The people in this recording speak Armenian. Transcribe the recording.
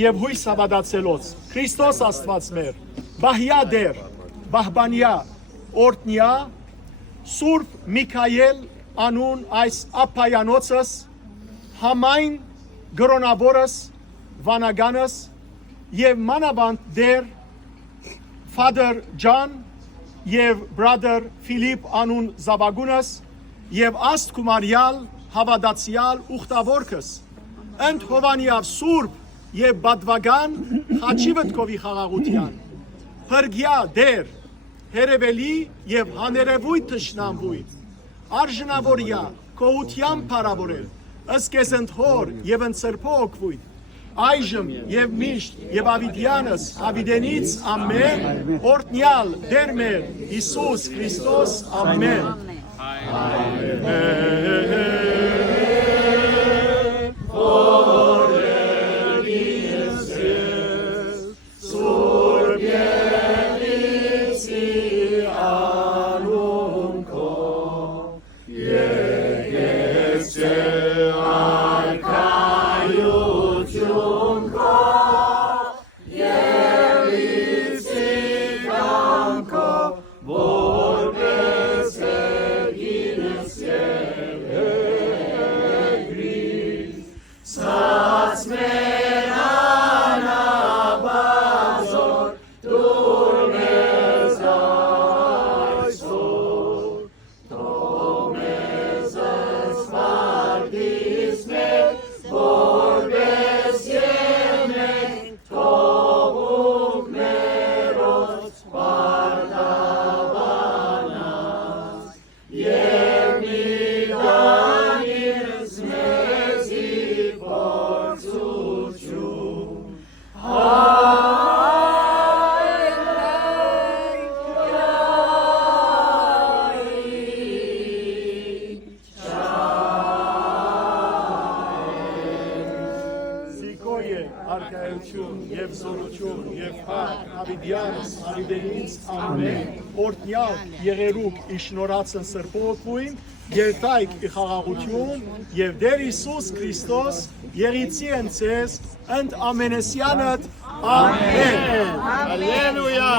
Եվ հույս հավատացելոց Քրիստոս Աստված մեր Բահյա դեր Բահբանյա Օրտնյա Սուրբ Միքայել անուն այս ապայանոցս համայն գրոնավորս վանագանս եւ մանավանդ դեր Father John եւ Brother Philip անուն զավագունս եւ Աստկումարյալ հավատացյալ ուխտավորքս ընդ Հովանյավ Սուրբ եւ բադվագան հաճիվտկովի խաղաղության հրգյա դեր հերևելի եւ հաներևույթ թշնամվույթ արժանավորյա կողության փարավորել ըսկեսընդ հոր եւ ընծրփո օգվույթ այժմ եւ միշտ եւ ավիդյանս ավիդենից ամեն օրտնյալ դեր մեր Հիսուս Քրիստոս ամեն Եվ զորություն, եւ հակ, ավիդյանս, ավիդենից, ամեն, օրտնյալ, եղերուկ, իշնորացն սրպոքույն, երտայք ի խաղաղություն, եւ դեր Իսուս Քրիստոս, եղիցի են ցեզ, ընդ ամենեսյանըտ, ամեն, Հալելույա։